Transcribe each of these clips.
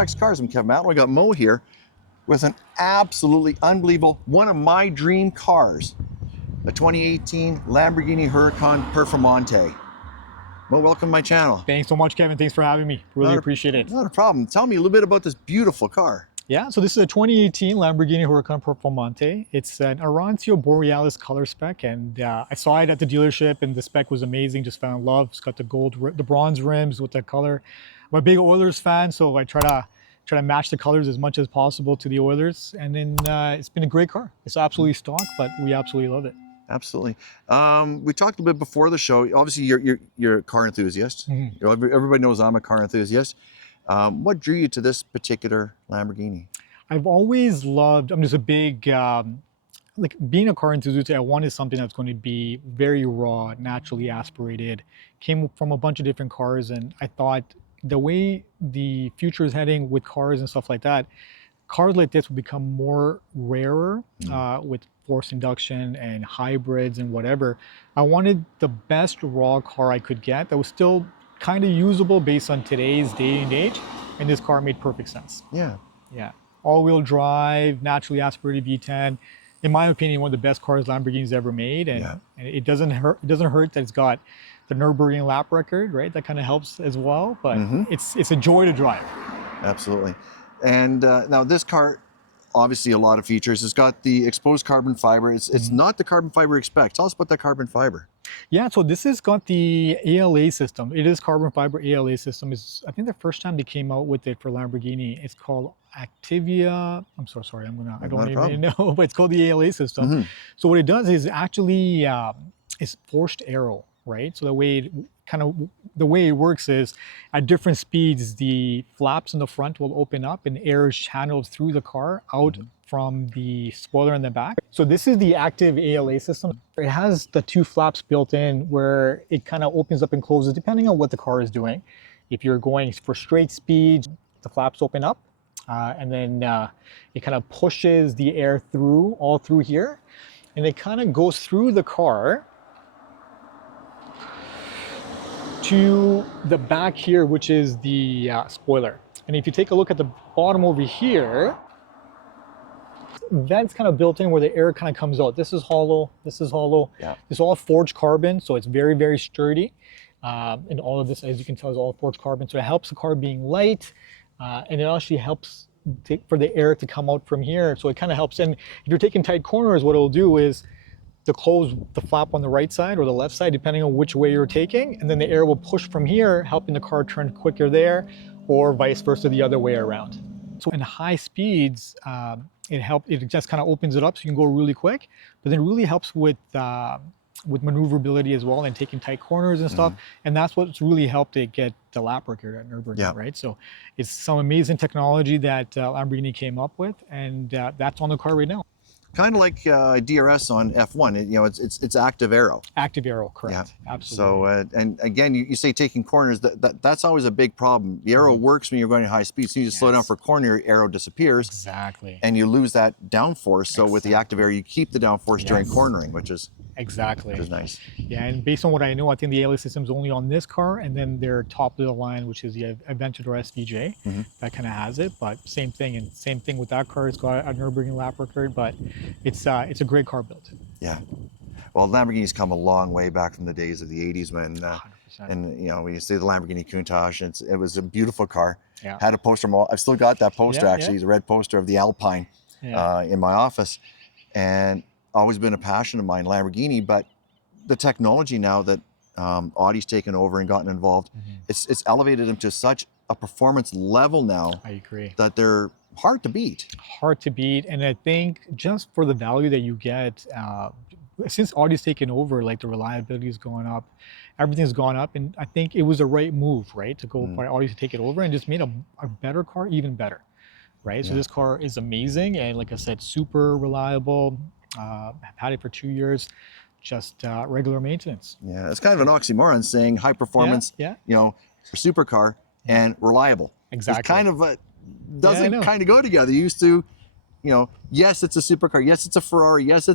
FasTrax Cars. I'm Kevin Matlo. I got Mo here with an absolutely unbelievable, one of my dream cars, a 2018 Lamborghini Huracan Performante. Mo, welcome to my channel. Thanks so much, Kevin. Thanks for having me. Really appreciate it. Not a problem. Tell me a little bit about this beautiful car. Yeah, so this is a 2018 Lamborghini Huracan Performante. It's an Arancio Borealis color spec, and I saw it at the dealership, and the spec was amazing. Just fell in love. It's got the the bronze rims with the color. I'm a big Oilers fan, so I try to match the colors as much as possible to the Oilers. And then it's been a great car. It's absolutely stock, but we absolutely love it. Absolutely. We talked a bit before the show. Obviously, you're a car enthusiast. Mm-hmm. Everybody knows I'm a car enthusiast. What drew you to this particular Lamborghini? I've always loved, I'm just a big, like being a car enthusiast, I wanted something that's going to be very raw, naturally aspirated, came from a bunch of different cars, and I thought the way the future is heading with cars and stuff like that, cars like this will become more rarer with forced induction and hybrids and whatever. I wanted the best raw car I could get that was still kind of usable based on today's day and age, and this car made perfect sense. Yeah. Yeah. All-wheel drive, naturally aspirated V10. In my opinion, one of the best cars Lamborghini's ever made, and, and it doesn't hurt. It doesn't hurt that it's got the Nürburgring lap record, right? That kind of helps as well. But it's a joy to drive. Absolutely. And now this car, obviously a lot of features. It's got the exposed carbon fiber. It's not the carbon fiber you expect. Tell us about that carbon fiber. Yeah, so this has got the ALA system. It is carbon fiber ALA system. Is I think the first time they came out with it for Lamborghini. It's called Activia. I'm so sorry. I don't even know, but it's called the ALA system. So what it does is actually it's forced aero, right? So the way it works is at different speeds, the flaps in the front will open up and air is channeled through the car out from the spoiler in the back. So this is the active ALA system. It has the two flaps built in where it kind of opens up and closes depending on what the car is doing. If you're going for straight speed, the flaps open up and then it kind of pushes the air through, all through here, and it kind of goes through the car to the back here, which is the spoiler. And if you take a look at the bottom over here, vents kind of built in where the air kind of comes out. This is hollow, this is hollow. Yeah. This is all forged carbon, so it's very, very sturdy. And all of this, as you can tell, is all forged carbon. So it helps the car being light, and it actually helps for the air to come out from here. So it kind of helps. And if you're taking tight corners, what it'll do is to close the flap on the right side or the left side, depending on which way you're taking, and then the air will push from here, helping the car turn quicker there, or vice versa the other way around. So in high speeds, it just kind of opens it up so you can go really quick, but then it really helps with maneuverability as well and taking tight corners and stuff. And that's what's really helped it get the lap record at Nürburgring, right? So it's some amazing technology that Lamborghini came up with, and that's on the car right now. Kind of like DRS on F1, it's active aero. Active aero, correct. Yeah. Absolutely. So, and again, you say taking corners, that's always a big problem. The aero works when you're going at high speed. So you just slow down for a corner, your aero disappears. Exactly. And you lose that downforce. So with the active aero, you keep the downforce during cornering, which is nice. Yeah, and based on what I know, I think the ALA system is only on this car, and then their top of the line, which is the Aventador SVJ, that kind of has it. But same thing, and same thing with that car. It's got a Nürburgring lap record, but it's a great car built. Yeah. Well, Lamborghini's come a long way back from the days of the 80s when, and when you see the Lamborghini Countach, it was a beautiful car. Yeah. Had a poster. I've still got that poster actually. It's a red poster of the Alpine in my office, and always been a passion of mine, Lamborghini. But the technology now that Audi's taken over and gotten involved, it's elevated them to such a performance level now. I agree. That they're hard to beat. Hard to beat, and I think just for the value that you get, since Audi's taken over, like the reliability has gone up, everything's gone up, and I think it was the right move, right, to go for Audi to take it over and just made a better car even better, right? So this car is amazing, and like I said, super reliable. I've had it for 2 years, just regular maintenance. Yeah, it's kind of an oxymoron saying high performance, supercar and reliable. Exactly. It's kind of doesn't kind of go together. You used to, yes, it's a supercar. Yes, it's a Ferrari. Yes,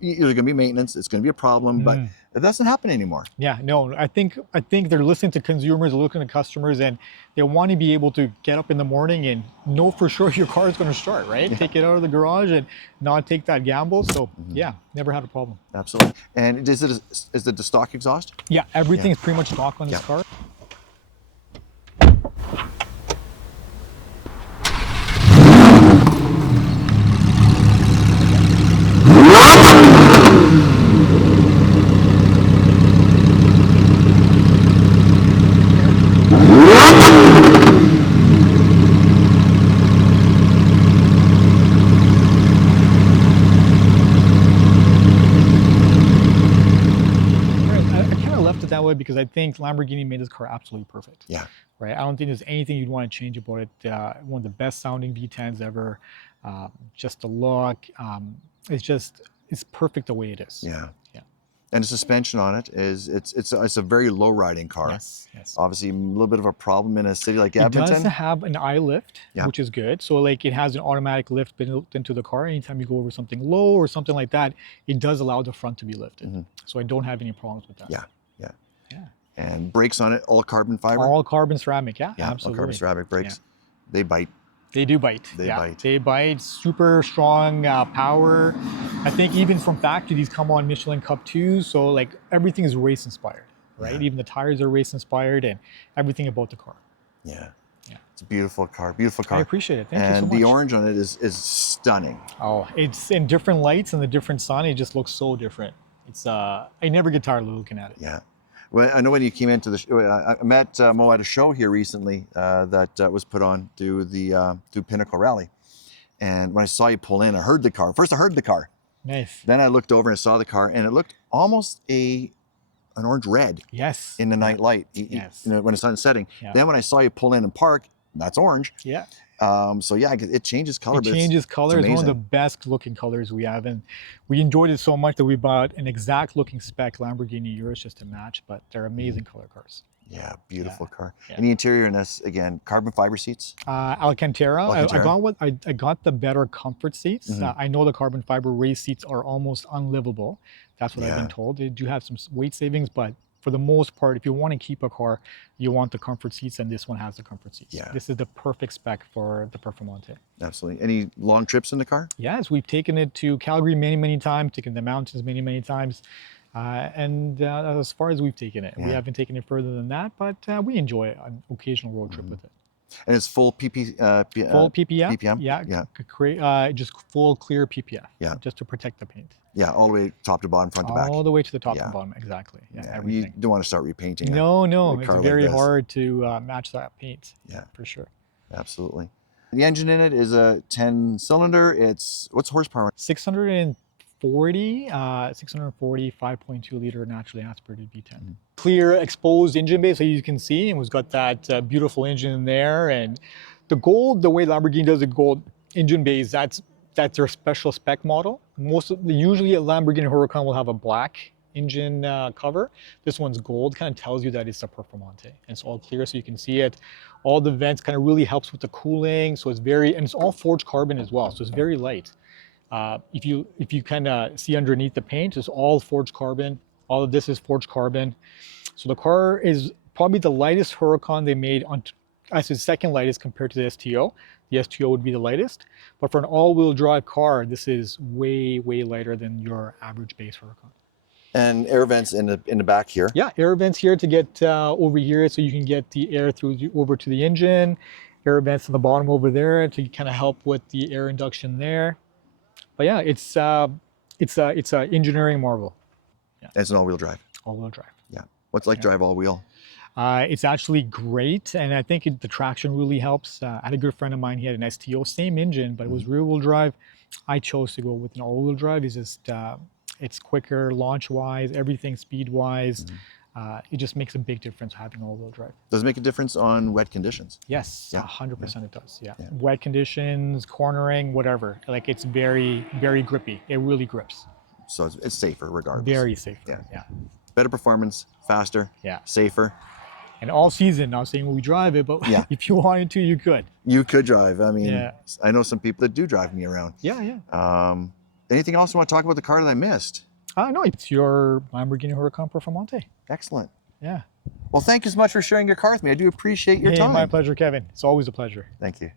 there's going to be maintenance. It's going to be a problem, but it doesn't happen anymore. Yeah, no, I think they're listening to consumers, looking at customers, and they want to be able to get up in the morning and know for sure your car is going to start, right? Yeah. Take it out of the garage and not take that gamble. So yeah, never had a problem. Absolutely. And is it the stock exhaust? Yeah, everything's pretty much stock on this car. That way because I think Lamborghini made this car absolutely perfect. Yeah. Right. I don't think there's anything you'd want to change about it. One of the best sounding V10s ever. Just the look. It's perfect the way it is. Yeah. Yeah. And the suspension on it it's a very low riding car. Yes. Yes. Obviously a little bit of a problem in a city like Edmonton. It does have an eye lift, which is good. So like it has an automatic lift built into the car. Anytime you go over something low or something like that, it does allow the front to be lifted. So I don't have any problems with that. Yeah. Yeah. Yeah. And brakes on it, all carbon fiber? All carbon ceramic, yeah, absolutely. All carbon ceramic brakes. Yeah. They bite. They do bite. They bite. They bite. Super strong power. I think even from factory, these come on Michelin Cup 2, so like everything is race inspired, right? Yeah. Even the tires are race inspired and everything about the car. Yeah. Yeah. It's a beautiful car, beautiful car. I appreciate it. Thank you so much. And the orange on it is stunning. Oh, it's in different lights and the different sun, it just looks so different. It's I never get tired of looking at it. Yeah. Well, I know when you came into the show, I met Mo at a show here recently that was put on through Pinnacle Rally. And when I saw you pull in, I heard the car. First, I heard the car. Nice. Then I looked over and saw the car, and it looked almost an orange red. Yes. In the night light. Yes. When the sun's setting. Yeah. Then when I saw you pull in and park, that's orange. Yeah. So yeah, it changes color. It changes color. It's one of the best looking colors we have, and we enjoyed it so much that we bought an exact looking spec Lamborghini Urus just to match. But they're amazing color cars. Yeah, beautiful car. Yeah. And the interior in this, again, carbon fiber seats. Alcantara. I got the better comfort seats. I know the carbon fiber race seats are almost unlivable. That's what I've been told. They do have some weight savings, but for the most part, if you want to keep a car, you want the comfort seats, and this one has the comfort seats. Yeah. This is the perfect spec for the Performante. Absolutely. Any long trips in the car? Yes, we've taken it to Calgary many, many times, taken the mountains many, many times. And as far as we've taken it. We haven't taken it further than that, but we enjoy an occasional road trip with it. And it's full full PPF? PPM? Yeah. Just full clear PPF. Yeah. Just to protect the paint. Yeah, all the way top to bottom, front to back. All the way to the top and bottom, exactly. Yeah, everything. You don't want to start repainting. No, it's very hard to match that paint. Yeah, for sure. Absolutely. The engine in it is a 10-cylinder. What's horsepower? 640, 5.2 liter naturally aspirated V10. Clear exposed engine bay, so you can see, and we've got that beautiful engine in there. And the gold, the way Lamborghini does the gold engine bays, that's their special spec model. Usually a Lamborghini Huracan will have a black engine cover. This one's gold, kind of tells you that it's a Performante. And it's all clear so you can see it. All the vents kind of really helps with the cooling. So and it's all forged carbon as well. So it's very light. If you kind of see underneath the paint, it's all forged carbon. All of this is forged carbon. So the car is probably the lightest Huracan they made I said second lightest compared to the STO. The STO would be the lightest, but for an all-wheel drive car, this is way, way lighter than your average base Huracan. And air vents in the back here. Yeah, air vents here to get over here, so you can get the air over to the engine. Air vents on the bottom over there to kind of help with the air induction there. But yeah, it's a engineering marvel. Yeah. It's an all-wheel drive. All-wheel drive. Yeah. What's like drive all-wheel? It's actually great, and I think the traction really helps. I had a good friend of mine, he had an STO, same engine, but it was rear-wheel drive. I chose to go with an all-wheel drive. It's quicker, launch-wise, everything speed-wise. It just makes a big difference having all-wheel drive. Does it make a difference on wet conditions? Yes, 100% it does, yeah. Wet conditions, cornering, whatever. Like, it's very, very grippy. It really grips. So it's safer regardless. Very safer, yeah. Better performance, faster, safer. And all season, not saying we drive it, but if you wanted to, you could. You could drive. I mean, I know some people that do drive me around. Yeah. anything else you want to talk about the car that I missed? No, it's your Lamborghini Huracan Performante. Excellent. Yeah. Well, thank you so much for sharing your car with me. I do appreciate your time. My pleasure, Kevin. It's always a pleasure. Thank you.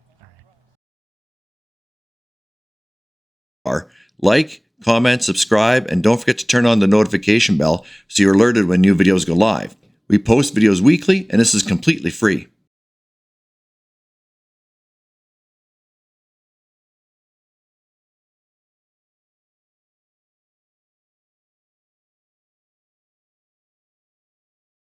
Like, comment, subscribe, and don't forget to turn on the notification bell so you're alerted when new videos go live. We post videos weekly, and this is completely free.